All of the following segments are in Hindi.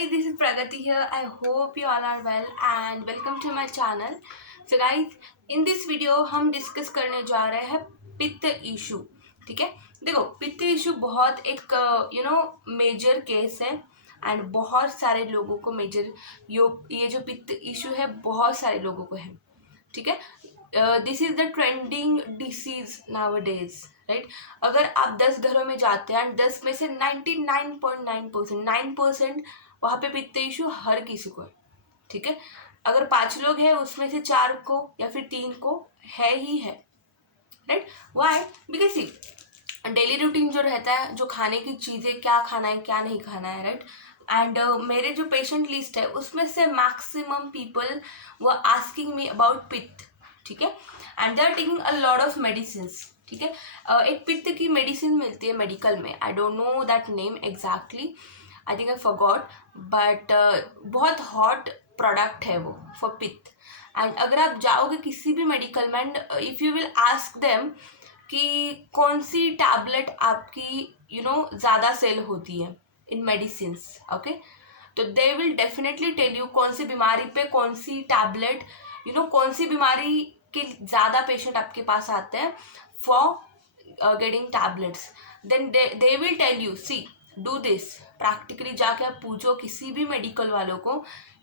Hi, this is Pragati here. I hope you all are well and welcome to my channel. So guys, in this video हम डिस्कस करने जा रहे हैं पित्त इशू. ठीक है, देखो पित्त इशू बहुत एक मेजर केस है एंड बहुत सारे लोगों को मेजर ये जो पित्त इशू है बहुत सारे लोगों को है. ठीक है, this is the trending disease now days, right. अगर आप 10 घरों में जाते हैं एंड 10 में से 99.9% 9% वहाँ पे पित्त इशू हर किसी को है. ठीक है, अगर 5 लोग हैं उसमें से 4 को या फिर 3 को है ही है, right. Why? Because see daily routine जो रहता है, जो खाने की चीज़ें क्या खाना है क्या नहीं खाना है, राइट. एंड मेरे जो पेशेंट लिस्ट है उसमें से मैक्सिमम पीपल वो आस्किंग मी अबाउट पित्त. ठीक है, and they are taking a lot of medicine. ठीक है, एक पित्त की मेडिसिन मिलती है मेडिकल में. I don't know that name exactly, I think I forgot, but बहुत हॉट प्रोडक्ट है वो फॉर पित्त. एंड अगर आप जाओगे किसी भी मेडिकल में and if you will ask them कि कौन सी टैबलेट आपकी ज़्यादा सेल होती है इन मेडिसिन्स, ओके, तो they will definitely tell you कौन सी बीमारी पे कौन सी टैबलेट, कौन सी बीमारी के ज़्यादा पेशेंट आपके पास आते हैं for getting tablets. Then they will tell you see do this. Practically जाके आप पूछो किसी भी मेडिकल वालों को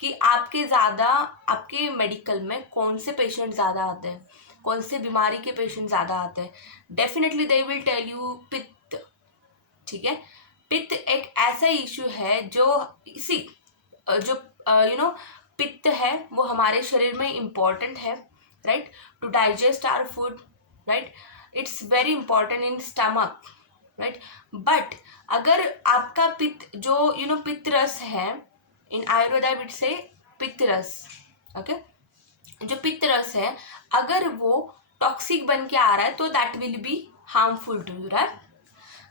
कि आपके मेडिकल में कौन से पेशेंट ज़्यादा आते हैं, कौन से बीमारी के पेशेंट ज़्यादा आते हैं. Definitely they will tell you pitta. ठीक है, पित्त एक ऐसा इशू है जो पित्त है वो हमारे शरीर में इम्पॉर्टेंट है, right, to digest our food, right. It's very important in stomach, right. But अगर आपका पित्त जो पित्त रस है, इन आयुर्वेदा विट से पित्त रस, ओके, जो पित्त रस है अगर वो टॉक्सिक बन के आ रहा है तो that will be harmful to you, right.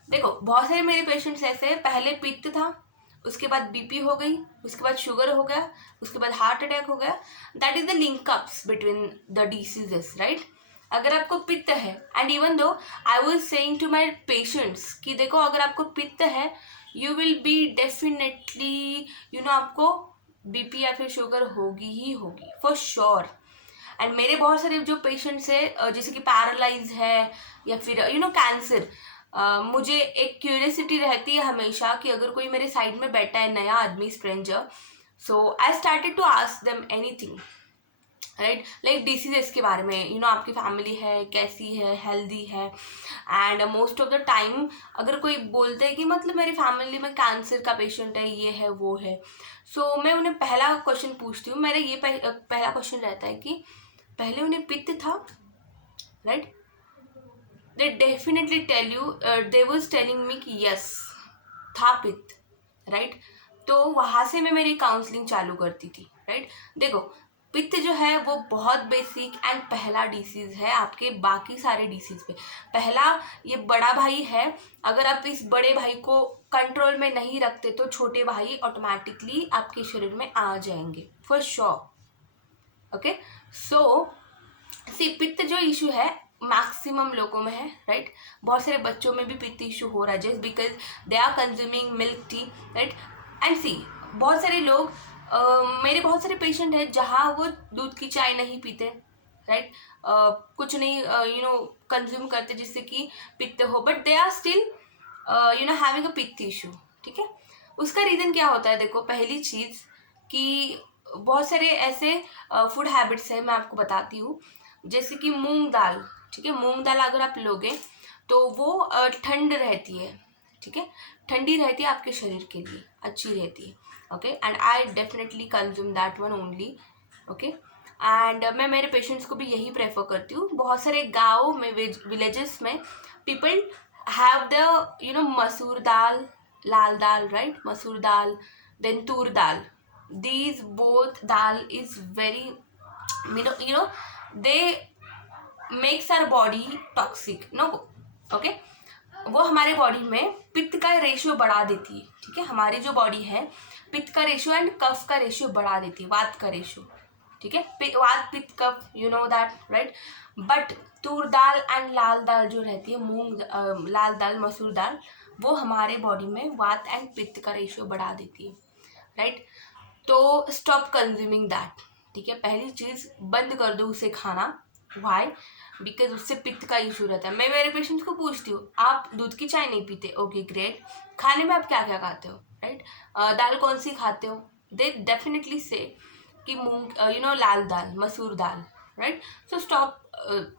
देखो बहुत सारे मेरे पेशेंट्स ऐसे पहले पित्त था, उसके बाद बीपी हो गई, उसके बाद शुगर हो गया, उसके बाद हार्ट अटैक हो गया. That is the linkups between the diseases, right. अगर आपको पित्त है and even though I was saying to my patients कि देखो अगर आपको पित्त है यू विल बी डेफिनेटली आपको बीपी या फिर शुगर होगी ही होगी फॉर श्योर. एंड मेरे बहुत सारे जो पेशेंट्स है जैसे कि पैरालाइज है या फिर कैंसर, मुझे एक क्यूरियसिटी रहती है हमेशा कि अगर कोई मेरे साइड में बैठा है नया आदमी, stranger, so I started to ask them anything, right, like diseases के बारे में, आपकी फैमिली है कैसी है, हेल्दी है. And most of the time अगर कोई बोलते हैं कि मतलब मेरी फैमिली में कैंसर का पेशेंट है, ये है वो है, सो मैं उन्हें पहला क्वेश्चन पूछती हूँ. मेरा ये पहला क्वेश्चन रहता है कि पहले उन्हें पित्त था, right. They definitely tell you, they was telling me कि यस था पित्त, राइट. तो वहाँ से मैं मेरी काउंसलिंग चालू करती थी, राइट. देखो पित्त जो है वो बहुत बेसिक एंड पहला डिसीज़ है आपके बाकी सारे डिसीज़ पे. पहला ये बड़ा भाई है, अगर आप इस बड़े भाई को कंट्रोल में नहीं रखते तो छोटे भाई ऑटोमेटिकली आपके शरीर में आ जाएंगे फॉर श्योर, ओके. सो सी पित्त जो इशू है मैक्सिमम लोगों में है, राइट. बहुत सारे बच्चों में भी पित्त इशू हो रहा है just because they are consuming milk tea, right. And see बहुत सारे लोग मेरे बहुत सारे पेशेंट हैं जहाँ वो दूध की चाय नहीं पीते, राइट, कुछ नहीं कंज्यूम करते जिससे कि पित्त हो, but they are still having a pitta issue. ठीक है, उसका रीज़न क्या होता है? देखो पहली चीज़ कि बहुत सारे ऐसे फूड हैबिट्स हैं, मैं आपको बताती हूँ, जैसे कि मूंग दाल. ठीक है, मूंग दाल अगर आप लोगे तो वो ठंड रहती है, ठीक है, ठंडी रहती है, आपके शरीर के लिए अच्छी रहती है, okay. And I definitely consume that one only, okay. And मैं मेरे पेशेंट्स को भी यही प्रेफर करती हूँ. बहुत सारे गाँव में विलेजेस में पीपल हैव द मसूर दाल, लाल dal, right, masoor dal, then toor dal. These both dal is very they makes our body toxic, no, okay. वो हमारे बॉडी में पित्त का रेशियो बढ़ा देती है. ठीक है, हमारी जो बॉडी है पित्त का रेशियो एंड कफ का रेशियो बढ़ा देती है, वात का रेशियो. ठीक है, vata pitta kapha, you know that, right. But toor dal and lal dal जो रहती है, मूंग लाल दाल, मसूर दाल, वो हमारे बॉडी में वात एंड पित्त का रेशियो बढ़ा देती है. राइट। तो स्टॉप कंज्यूमिंग दैट, ठीक है। पहली चीज़ बंद कर दो उसे खाना। वाई? बिकॉज उससे पित्त का इशू रहता है। मैं मेरे पेशेंट्स को पूछती हूँ, आप दूध की चाय नहीं पीते, ओके ग्रेट, खाने में आप क्या क्या खाते हो, राइट? दाल कौन सी खाते हो? दे डेफिनेटली से कि मूंग, lal dal, masoor dal, right. So stop.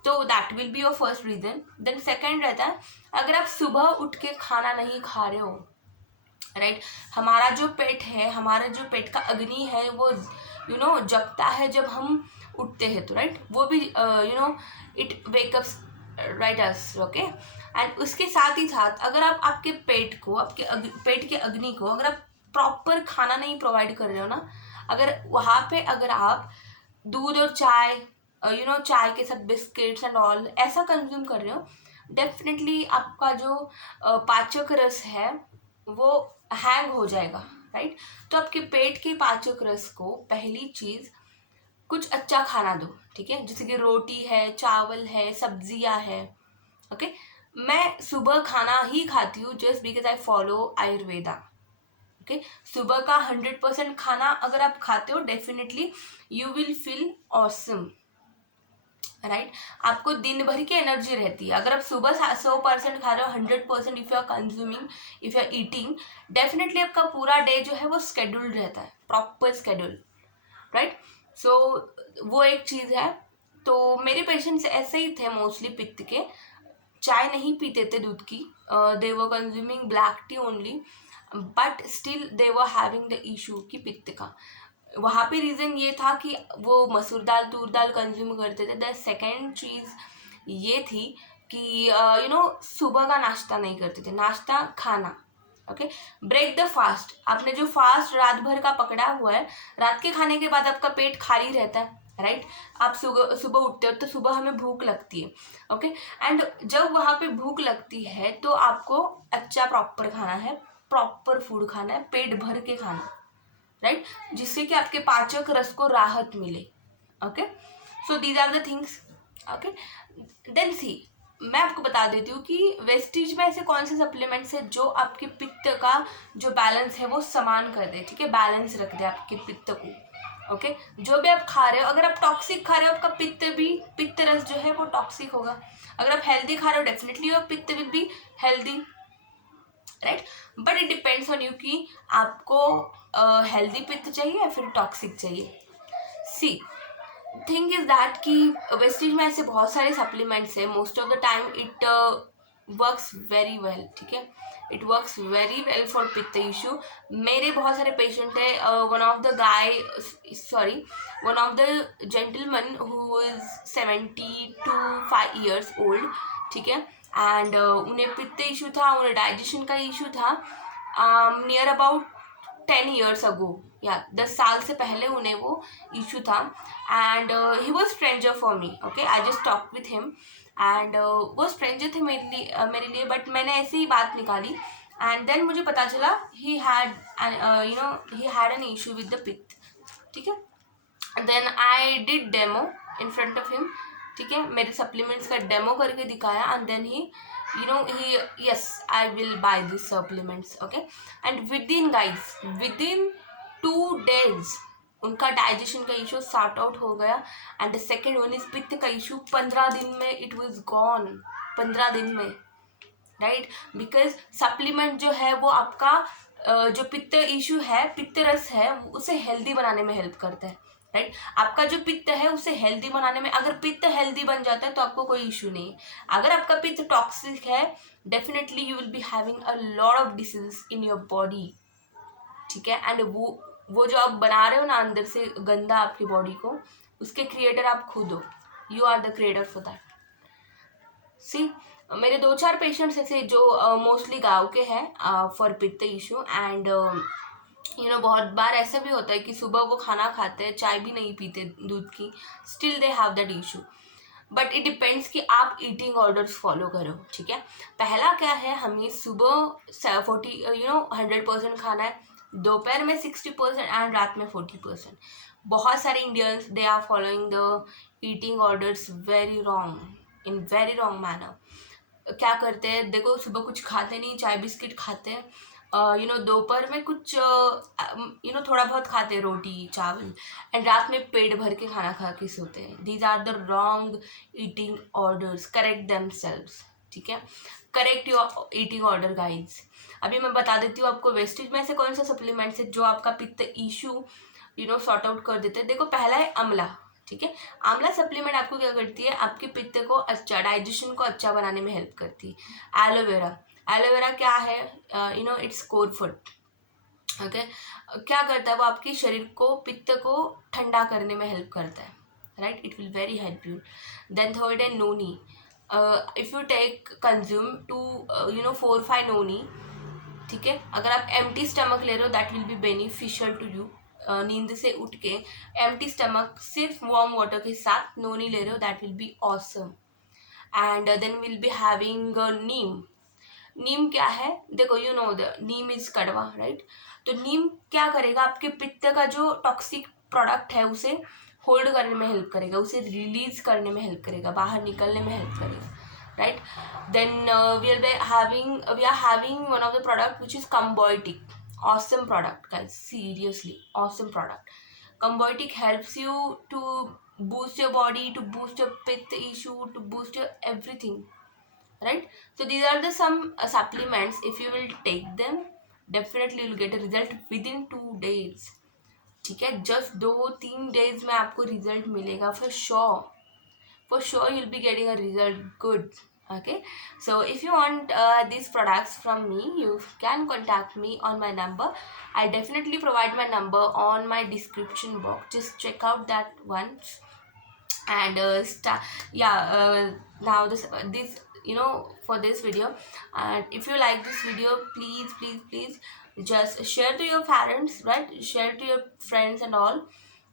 तो that will be your first reason. Then second रहता है, अगर आप सुबह उठ के खाना नहीं खा रहे हो, राइट, हमारा जो पेट है, हमारा जो पेट का अग्नि है, वो जगता है जब हम उठते हैं, तो राइट, वो भी it wakeups right us, okay. And उसके साथ ही साथ अगर आप आपके पेट को, आपके पेट के अग्नि को अगर आप प्रॉपर खाना नहीं प्रोवाइड कर रहे हो ना, अगर वहाँ पे अगर आप दूध और चाय, चाय के साथ बिस्किट्स एंड ऑल ऐसा कंज्यूम कर रहे हो, डेफिनेटली आपका जो पाचक रस है वो हैंग हो जाएगा, राइट। तो आपके पेट के पाचक रस को पहली चीज कुछ अच्छा खाना दो, ठीक है, जैसे कि रोटी है, चावल है, सब्जियां है, ओके। मैं सुबह खाना ही खाती हूँ just because I follow Ayurveda, okay. सुबह का 100% खाना अगर आप खाते हो, definitely you will feel awesome, right. आपको दिन भर की एनर्जी रहती है। अगर आप सुबह 100% खा रहे हो, 100% if you are consuming, if you are eating, definitely आपका पूरा डे जो है वो स्केड्यूल्ड रहता है, प्रॉपर स्केड्यूल, राइट। सो वो एक चीज़ है। तो मेरे पेशेंट्स ऐसे ही थे मोस्टली पित्त के, चाय नहीं पीते थे दूध की, they were consuming black tea only, but still they were having the issue की पित्त का। वहाँ पे रीज़न ये था कि वो मसूर दाल, तूर दाल कंज्यूम करते थे। द सेकेंड चीज़ ये थी कि सुबह का नाश्ता नहीं करते थे, नाश्ता खाना, ओके। Break the fast. आपने जो फास्ट रात भर का पकड़ा हुआ है, रात के खाने के बाद आपका पेट खाली रहता है, राइट। आप सुबह सुबह उठते हो तो सुबह हमें भूख लगती है, ओके। एंड जब वहाँ पे भूख लगती है तो आपको अच्छा प्रॉपर खाना है, प्रॉपर फूड खाना है, पेट भर के खाना, राइट, जिससे कि आपके पाचक रस को राहत मिले, okay. So these are the things, okay. Then see, मैं आपको बता देती हूँ कि वेस्टीज में ऐसे कौन से सप्लीमेंट्स है जो आपके पित्त का जो बैलेंस है वो समान कर दे, ठीक है, बैलेंस रख दे आपके पित्त को, ओके। जो भी आप खा रहे हो, अगर आप टॉक्सिक खा रहे हो, आपका पित्त रस जो है वो टॉक्सिक होगा। अगर आप हेल्दी खा रहे हो, डेफिनेटली योर पित्त will be healthy, right. But it depends on you कि आपको हेल्दी पित्त चाहिए या फिर टॉक्सिक चाहिए। सी, थिंग इज दैट कि वेस्टीज में ऐसे बहुत सारे सप्लीमेंट्स है, most of the time it works very well, ठीक है, it works very well for पित्त इशू। मेरे बहुत सारे पेशेंट है, one of the gentleman who is 72 old, ठीक है, एंड उन्हें पित्त इशू था, उन्हें डाइजेशन का इशू था, नियर अबाउट 10 years ago, या 10 साल से पहले उन्हें वो इशू था। And he was stranger for me, okay, I just talk with him, and वो स्ट्रेंजर थे मेरे लिए, बट मैंने ऐसे ही बात निकाली, एंड देन मुझे पता चला he had an issue with the pitta, ठीक है। Then I did demo in front of him, ठीक है, मेरे सप्लीमेंट्स का डेमो करके दिखाया, and then he yes, I will buy these supplements, okay। and within 2 days उनका डाइजेशन का इशू सॉर्ट आउट हो गया, and the second one is पित्त का इशू, 15 दिन में इट वाज गॉन, 15 दिन में, राइट। बिकॉज सप्लीमेंट जो है वो आपका जो पित्त इशू है, पित्त रस है, उसे हेल्दी बनाने में हेल्प करता है, राइट। आपका जो पित्त है उसे हेल्दी बनाने में, अगर पित्त हेल्दी बन जाता है तो आपको कोई इशू नहीं है। अगर आपका पित्त टॉक्सिक है, definitely you will be having a lot of disease in your body, ठीक है। एंड वो जो आप बना रहे हो ना अंदर से गंदा आपकी बॉडी को, उसके क्रिएटर आप खुद हो, you are the creator for that. See, मेरे 2-4 पेशेंट्स ऐसे जो मोस्टली गाँव के हैं फॉर पित्त इशू, एंड बहुत बार ऐसा भी होता है कि सुबह वो खाना खाते हैं, चाय भी नहीं पीते दूध की, still they have that issue. But it depends कि आप ईटिंग ऑर्डर्स फॉलो करो, ठीक है। पहला क्या है, हमें सुबह 100% खाना है, दोपहर में 60% एंड रात में 40%। बहुत सारे Indians they are following the eating orders very wrong, in very wrong manner. क्या करते हैं, देखो, सुबह कुछ खाते नहीं, चाय बिस्किट खाते हैं, दोपहर में कुछ थोड़ा बहुत खाते हैं रोटी चावल, एंड रात में पेट भर के खाना खा के सोते हैं. These are the wrong eating orders. Correct themselves. ठीक है, correct your eating order guys. अभी मैं बता देती हूँ आपको वेस्टेज में ऐसे कौन सा सप्लीमेंट्स है जो आपका पित्त इशू सॉर्ट आउट कर देते हैं. देखो, पहला है आंवला. ठीक है, आंवला सप्लीमेंट आपको क्या करती है, आपके पित्त को अच्छा, डाइजेशन को अच्छा बनाने में हेल्प करती है. एलोवेरा. एलोवेरा क्या है, इट्स कोर फूड. ओके, क्या करता है वो, आपके शरीर को, पित्त को ठंडा करने में हेल्प करता है. Right, it will very help you. Then third है noni. If you take consume to 4-5 noni. ठीक है, अगर आप एम्प्टी स्टमक ले रहे हो that will be beneficial to you. नींद से उठ के एम्प्टी स्टमक सिर्फ वार्म वाटर के साथ नोनी ले रहे हो that will be awesome. And then will be having neem. Neem क्या है, देखो, द नीम इज कड़वा, राइट. तो नीम क्या करेगा, आपके पित्त का जो टॉक्सिक प्रोडक्ट है उसे होल्ड करने में हेल्प करेगा, उसे रिलीज करने में हेल्प करेगा, बाहर निकलने में हेल्प करेगा. Right. Then we are having one of the product which is Comboitic. Awesome product, guys, seriously awesome product. Comboitic helps you to boost your body, to boost your pitta issue, to boost your everything. Right. So these are the some supplements. If you will take them, definitely you'll get a result within 2 days. ठीक है, जस्ट 2-3 डेज में आपको रिजल्ट मिलेगा for sure. For sure you'll be getting a result good. Okay, so if you want these products from me, you can contact me on my number. I definitely provide my number on my description box. Just check out that once. And now this for this video. And if you like this video, please just share to your parents, right? Share to your friends and all.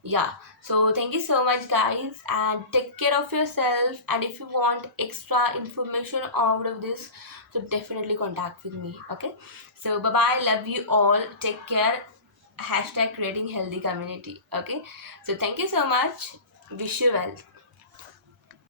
Yeah, so thank you so much guys, and take care of yourself. And if you want extra information out of this, so definitely contact with me. Okay, so bye bye, love you all, take care. #creating healthy community. Okay, so thank you so much, wish you well.